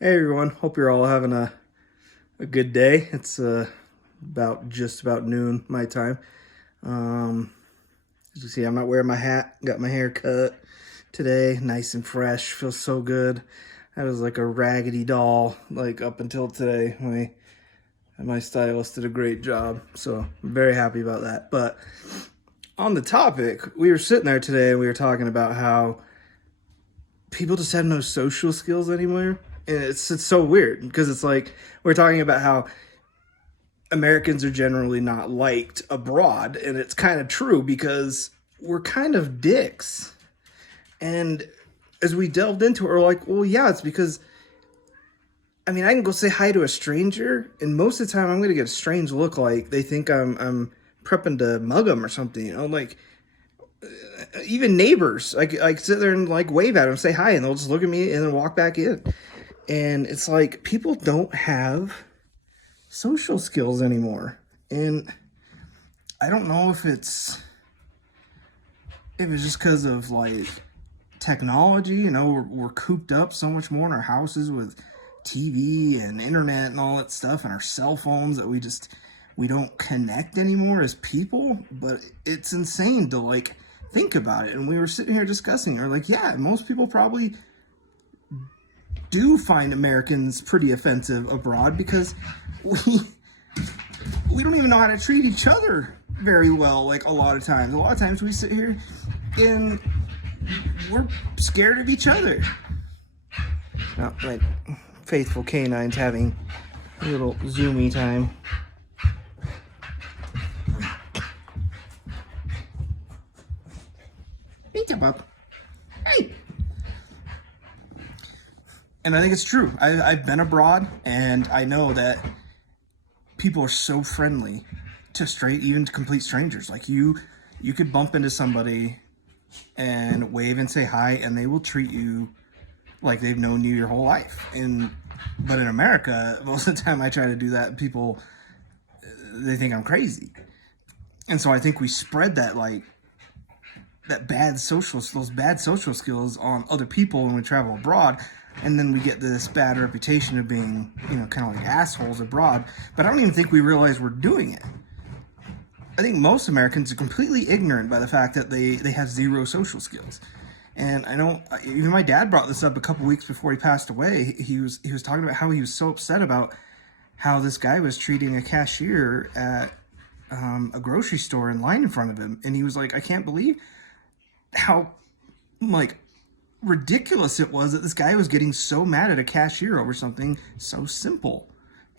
Hey everyone, hope you're all having a good day. It's just about noon my time. Um, as you see, I'm not wearing my hat. Got my hair cut today, nice and fresh. Feels so good. I was like a raggedy doll like up until today. My stylist did a great job, so I'm very happy about that. But on the topic, we were sitting there today and we were talking about how people just have no social skills anymore. And it's so weird because it's like we're talking about how Americans are generally not liked abroad, and it's kind of true because we're kind of dicks. And as we delved into it, we're like, well, yeah, it's because I can go say hi to a stranger, and most of the time I'm gonna get a strange look, like they think I'm prepping to mug them or something, like even neighbors, I sit there and like wave at them, say hi, and they'll just look at me and then walk back in. And it's like people don't have social skills anymore. And I don't know if it's just because of like technology. We're cooped up so much more in our houses with TV and internet and all that stuff, and our cell phones, that we don't connect anymore as people. But it's insane to like think about it. And we were sitting here discussing, we're like, yeah, most people probably do find Americans pretty offensive abroad because we we don't even know how to treat each other very well. Like a lot of times we sit here and we're scared of each other. Now, my faithful canine's having a little zoomy time. Hey, Pup. Hey. And I think it's true. I've been abroad, and I know that people are so friendly to even to complete strangers. Like you could bump into somebody and wave and say hi, and they will treat you like they've known you your whole life. But in America, most of the time I try to do that, people, they think I'm crazy. And so I think we spread those bad social skills on other people when we travel abroad, and then we get this bad reputation of being, kind of like assholes abroad. But I don't even think we realize we're doing it. I think most Americans are completely ignorant by the fact that they have zero social skills. And I know even my dad brought this up a couple weeks before he passed away. He was talking about how he was so upset about how this guy was treating a cashier at a grocery store in line in front of him, and he was like, I can't believe how like ridiculous it was that this guy was getting so mad at a cashier over something so simple.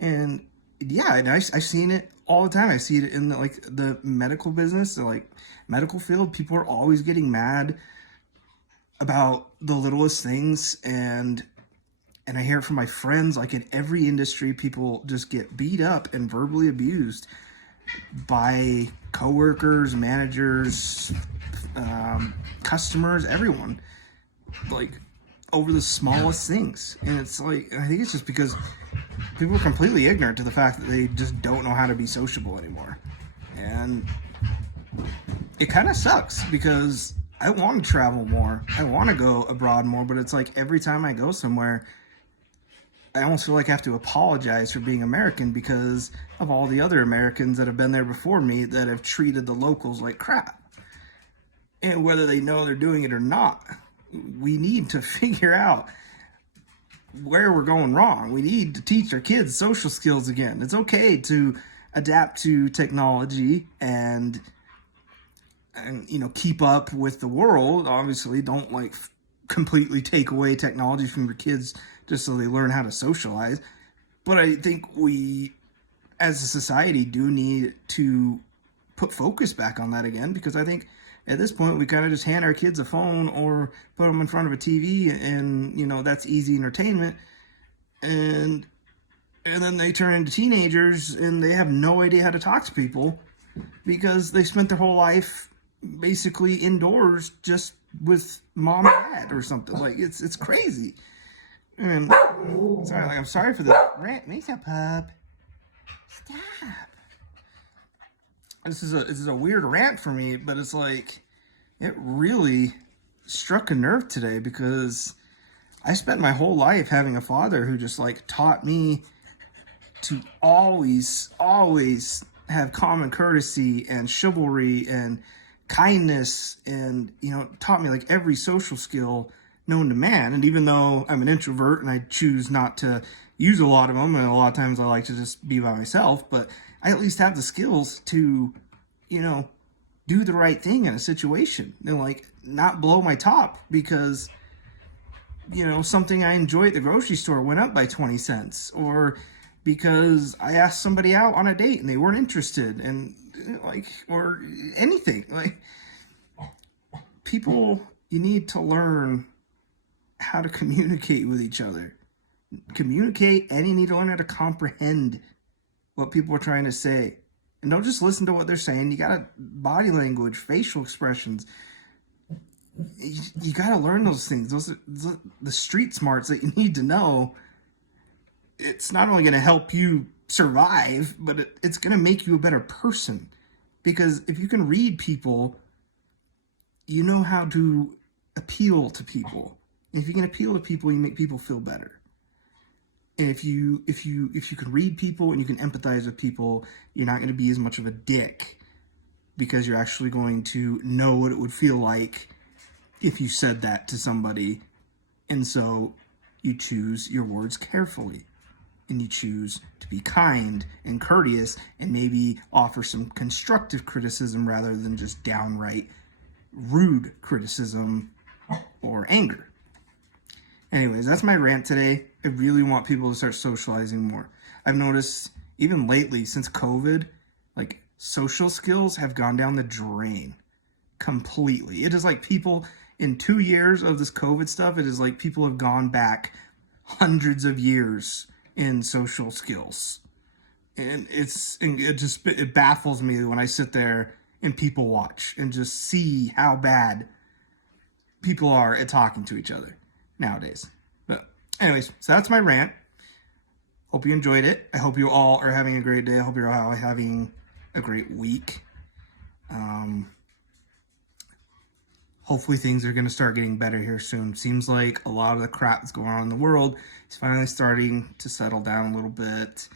And yeah, and I've seen it all the time. I see it in the medical business, the medical field. People are always getting mad about the littlest things, and I hear it from my friends. Like in every industry, people just get beat up and verbally abused by coworkers, managers, customers, everyone, like over the smallest things. And it's like, I think it's just because people are completely ignorant to the fact that they just don't know how to be sociable anymore. And it kind of sucks because I want to travel more. I want to go abroad more, but it's like every time I go somewhere, I almost feel like I have to apologize for being American because of all the other Americans that have been there before me that have treated the locals like crap. And whether they know they're doing it or not, we need to figure out where we're going wrong. We need to teach our kids social skills again. It's okay to adapt to technology and keep up with the world. Obviously, don't completely take away technology from your kids just so they learn how to socialize. But I think we, as a society, do need to put focus back on that again, because I think at this point we kind of just hand our kids a phone or put them in front of a TV, and that's easy entertainment, and then they turn into teenagers and they have no idea how to talk to people because they spent their whole life basically indoors just with mom and dad or something. Like it's crazy. And I'm sorry for the rant. Mesa pup, stop. This is a weird rant for me, but it's like it really struck a nerve today because I spent my whole life having a father who just like taught me to always have common courtesy and chivalry and kindness, and taught me like every social skill known to man. And even though I'm an introvert and I choose not to use a lot of them, and a lot of times I like to just be by myself, but I at least have the skills to do the right thing in a situation and like not blow my top because something I enjoy at the grocery store went up by 20 cents, or because I asked somebody out on a date and they weren't interested, and like, or anything. Like, people, you need to learn how to communicate with each other. Communicate, and you need to learn how to comprehend what people are trying to say. And don't just listen to what they're saying. You gotta body language, facial expressions. You gotta learn those things. Those are the street smarts that you need to know. It's not only gonna help you survive, but it's gonna make you a better person. Because if you can read people, you know how to appeal to people. And if you can appeal to people, you make people feel better. And if you can read people and you can empathize with people, you're not going to be as much of a dick, because you're actually going to know what it would feel like if you said that to somebody. And so you choose your words carefully, and you choose to be kind and courteous and maybe offer some constructive criticism rather than just downright rude criticism or anger. Anyways, that's my rant today. I really want people to start socializing more. I've noticed even lately, since COVID, like, social skills have gone down the drain completely. It is like people, in 2 years of this COVID stuff, it is like people have gone back hundreds of years in social skills. And it baffles me when I sit there and people watch and just see how bad people are at talking to each other nowadays. But anyways, so that's my rant. Hope you enjoyed it. I hope you all are having a great day. I hope you're all having a great week. Hopefully things are going to start getting better here soon. Seems like a lot of the crap that's going on in the world is finally starting to settle down a little bit.